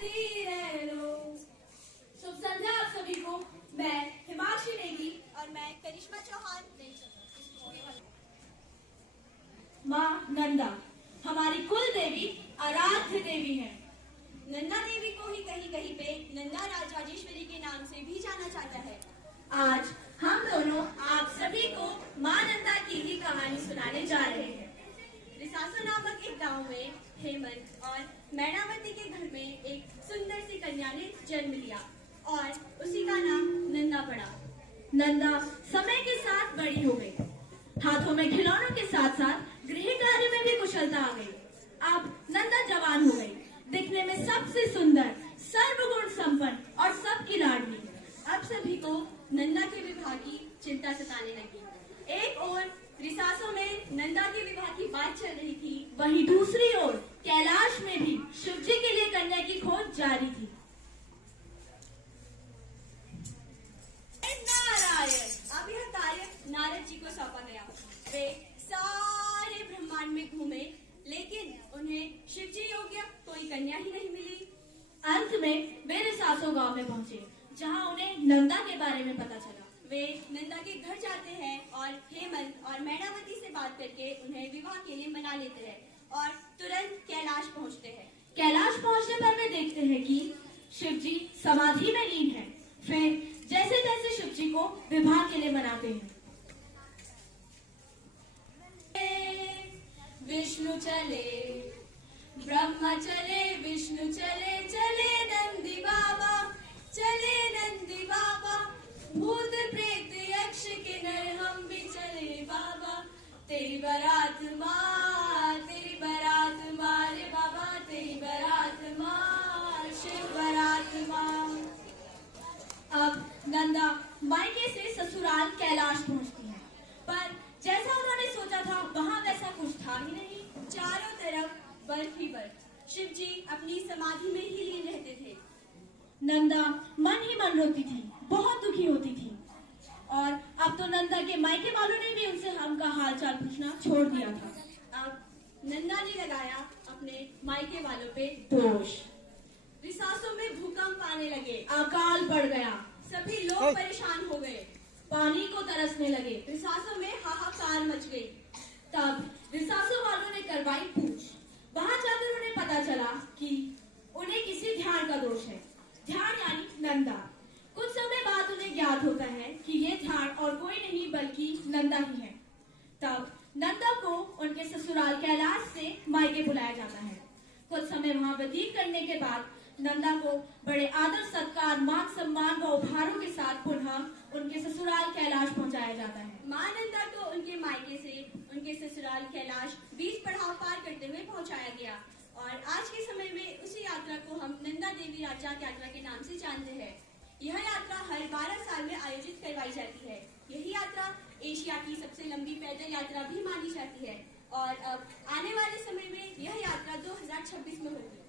करती रह लो। शुभ संध्या आप सभी को। मैं हिमांशी नेगी और मैं करिश्मा चौहान। माँ नंदा हमारी कुल देवी आराध्य देवी है। नंदा देवी को ही कहीं कहीं पे नंदा राजराजेश्वरी के नाम से भी जाना जाता है। आज हम दोनों आप सभी को माँ नंदा की ही कहानी सुनाने जा रहे हैं। रिसासो नामक एक गांव में हेमंत और मैनावती के घर में एक सुंदर सी कन्या ने जन्म लिया और उसी का नाम नंदा पड़ा। नंदा समय के साथ बड़ी हो गई। हाथों में खिलौनों के साथ साथ गृह कार्य में भी कुशलता आ गई। अब नंदा जवान हो गई, दिखने में सबसे सुंदर, सर्वगुण संपन्न और सबकी लाडली। अब सभी को नंदा के विवाह की चिंता सताने लगी। एक ओर रिसासों में नंदा के विवाह की बात चल रही थी, वहीं दूसरी ओर कैलाश में भी शिवजी के लिए कन्या की खोज जारी थी। नारायण, अब यह कार्य नारद जी को सौंपा गया। वे सारे ब्रह्मांड में घूमे, लेकिन उन्हें शिवजी योग्य कोई कन्या ही नहीं मिली। अंत में वे रिसासो गांव में पहुंचे, जहां उन्हें नंदा के बारे में पता चला। वे नंदा के घर जाते हैं और हेमंत और मैनावती से बात करके उन्हें विवाह के लिए मना लेते हैं और तुरंत कैलाश पहुंचते हैं। कैलाश पहुंचने पर वे देखते हैं कि शिवजी समाधि में लीन है। फिर जैसे तैसे शिवजी को विवाह के लिए मनाते हैं। विष्णु चले, ब्रह्मा चले, विष्णु चले, चले नंदी बाबा, चले नंदी बाबा, भूत प्रेत यक्ष किन्नर हम भी चले बाबा। तेरी बारात माँ, तेरी बारात माँ रे बाबा, तेरी बारात माँ, शिव बारात माँ। अब नंदा मायके से ससुराल कैलाश पहुंचती है, पर जैसा उन्होंने सोचा था वहां वैसा कुछ था ही नहीं। चारों तरफ बर्फ ही बर्फ। शिवजी अपनी समाधि में ही लीन रहते थे। नंदा मन ही मन रोती थी, बहुत दुखी होती थी। और अब तो नंदा के मायके वालों ने भी उनसे उनका हालचाल पूछना छोड़ दिया था। अब नंदा ने लगाया अपने मायके वालों पे दोष। रिसासों में भूकंप आने लगे, अकाल पड़ गया, सभी लोग परेशान हो गए, पानी को तरसने लगे, रिसासों में हाहाकार मच गई। तब रिसासों वालों ने करवाई पूछ। वहां जाकर उन्हें पता चला कि उन्हें किसी ध्यान का दोष है। ध्यान यानी नंदा। कुछ समय बाद उन्हें ज्ञात होता है कि ये ध्यान और कोई नहीं बल्कि नंदा ही है। तब नंदा को उनके ससुराल कैलाश से मायके बुलाया जाता है। कुछ समय वहां व्यतीत करने के बाद नंदा को बड़े आदर सत्कार, मान सम्मान व उपहारों के साथ पुनः उनके ससुराल कैलाश पहुंचाया जाता है। माँ नंदा को उनके मायके से उनके ससुराल कैलाश 20 पड़ाव पार करते हुए पहुंचाया गया और आज के समय में उसी यात्रा को हम नंदा देवी राजात यात्रा के नाम से जानते हैं। यह यात्रा हर 12 साल में आयोजित करवाई जाती है। यही यात्रा एशिया की सबसे लंबी पैदल यात्रा भी मानी जाती है और अब आने वाले समय में यह यात्रा 2026 में होगी।